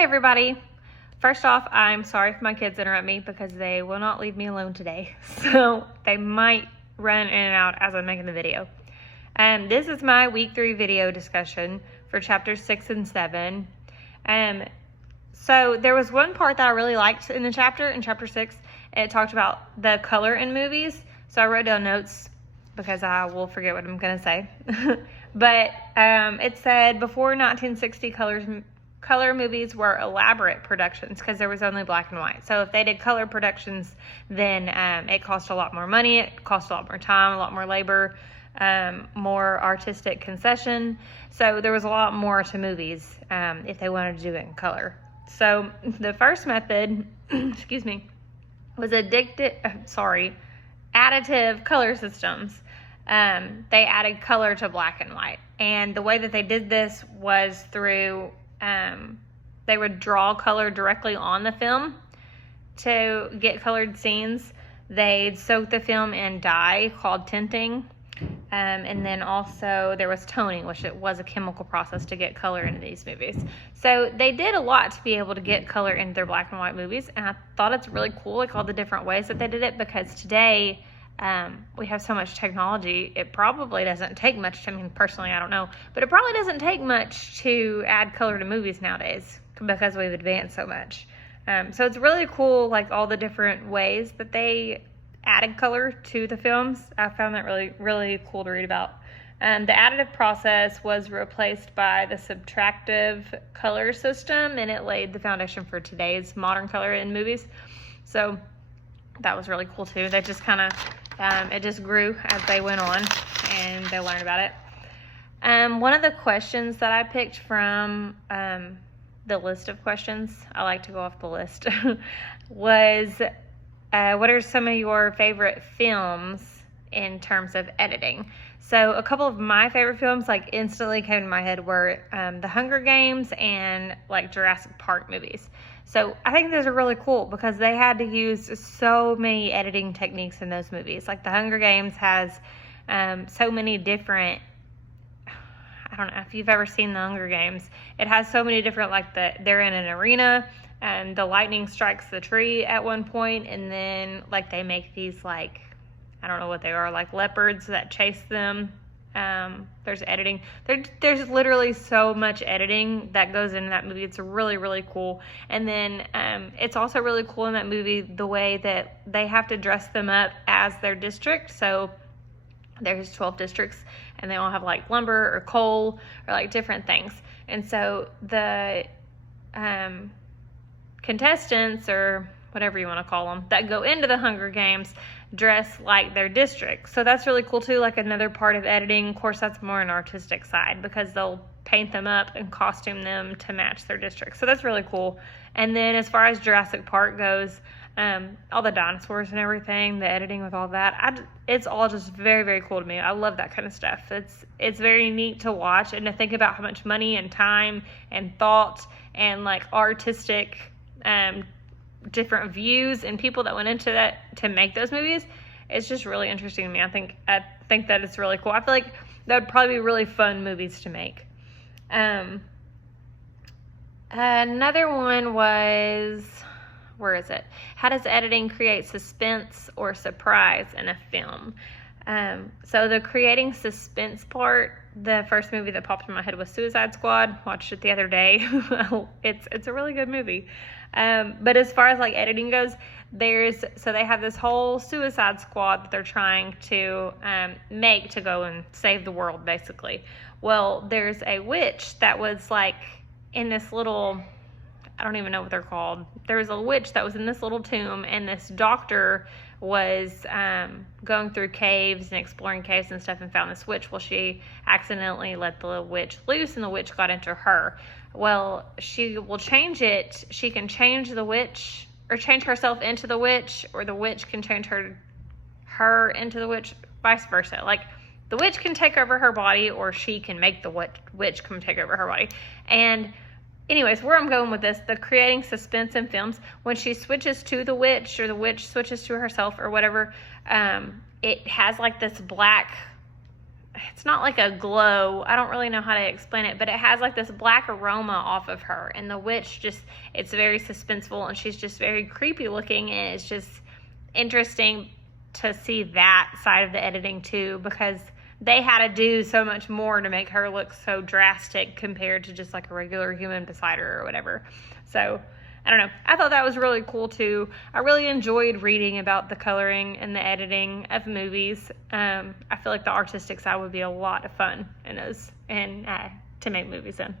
Hi everybody. First off, I'm sorry if my kids interrupt me because they will not leave me alone today. So they might run in and out as I'm making the video. This is my week 3 video discussion for chapters 6 and 7. So there was one part that I really liked in chapter 6. It talked about the color in movies. So I wrote down notes because I will forget what I'm going to say. But it said before 1960, color movies were elaborate productions because there was only black and white. So if they did color productions, then it cost a lot more money, it cost a lot more time, a lot more labor, more artistic concession. So there was a lot more to movies if they wanted to do it in color. So the first method, excuse me, was additive color systems. They added color to black and white. And the way that they did this was through, they would draw color directly on the film to get colored scenes. They'd soak the film in dye called tinting. And then also there was toning, which it was a chemical process to get color into these movies. So they did a lot to be able to get color into their black and white movies. And I thought it's really cool, like all the different ways that they did it, because today, we have so much technology. It probably doesn't take much. I mean, personally, I don't know, but it probably doesn't take much to add color to movies nowadays because we've advanced so much. So it's really cool, like all the different ways that they added color to the films. I found that really, really cool to read about. The additive process was replaced by the subtractive color system, and it laid the foundation for today's modern color in movies. So that was really cool too. They just kind of, it just grew as they went on and they learned about it. One of the questions that I picked from the list of questions, I like to go off the list, was what are some of your favorite films in terms of editing? So a couple of my favorite films like instantly came to my head were The Hunger Games and like Jurassic Park movies. So I think those are really cool because they had to use so many editing techniques in those movies. Like The Hunger Games has so many different, I don't know if you've ever seen The Hunger Games. It has so many different, like they're in an arena and the lightning strikes the tree at one point, and then like they make these like, I don't know what they are, like leopards that chase them. There's editing. There's literally so much editing that goes into that movie. It's really, really cool. And then it's also really cool in that movie the way that they have to dress them up as their district. So there's 12 districts and they all have like lumber or coal or like different things. And so the contestants, or whatever you want to call them, that go into the Hunger Games dress like their district. So that's really cool too, like another part of editing. Of course, that's more an artistic side because they'll paint them up and costume them to match their district. So that's really cool. And then as far as Jurassic Park goes, all the dinosaurs and everything, the editing with all that, it's all just very, very cool to me. I love that kind of stuff. It's very neat to watch and to think about how much money and time and thought and like artistic different views and people that went into that to make those movies. It's just really interesting to me. I think that it's really cool. I feel like that would probably be really fun movies to make. Another one was, where is it? How does editing create suspense or surprise in a film? So the creating suspense part, the first movie that popped in my head was Suicide Squad. Watched it the other day. It's a really good movie. But as far as like editing goes, they have this whole Suicide Squad that they're trying to make to go and save the world, basically. Well, there's a witch that was like in this little, I don't even know what they're called. There was a witch that was in this little tomb, and this doctor was going through caves and exploring caves and stuff and found this witch. Well, she accidentally let the witch loose and the witch got into her. Well, she will change it. She can change the witch or change herself into the witch, or the witch can change her into the witch, vice versa. Like the witch can take over her body, or she can make the witch come take over her body. And anyways, where I'm going with this, the creating suspense in films, when she switches to the witch or the witch switches to herself or whatever, it has like this black it's not like a glow. I don't really know how to explain it, but it has like this black aroma off of her. And the witch just, it's very suspenseful, and she's just very creepy looking. And it's just interesting to see that side of the editing too, because they had to do so much more to make her look so drastic compared to just like a regular human beside her or whatever. So I don't know. I thought that was really cool too. I really enjoyed reading about the coloring and the editing of movies. I feel like the artistic side would be a lot of fun in those, and to make movies in.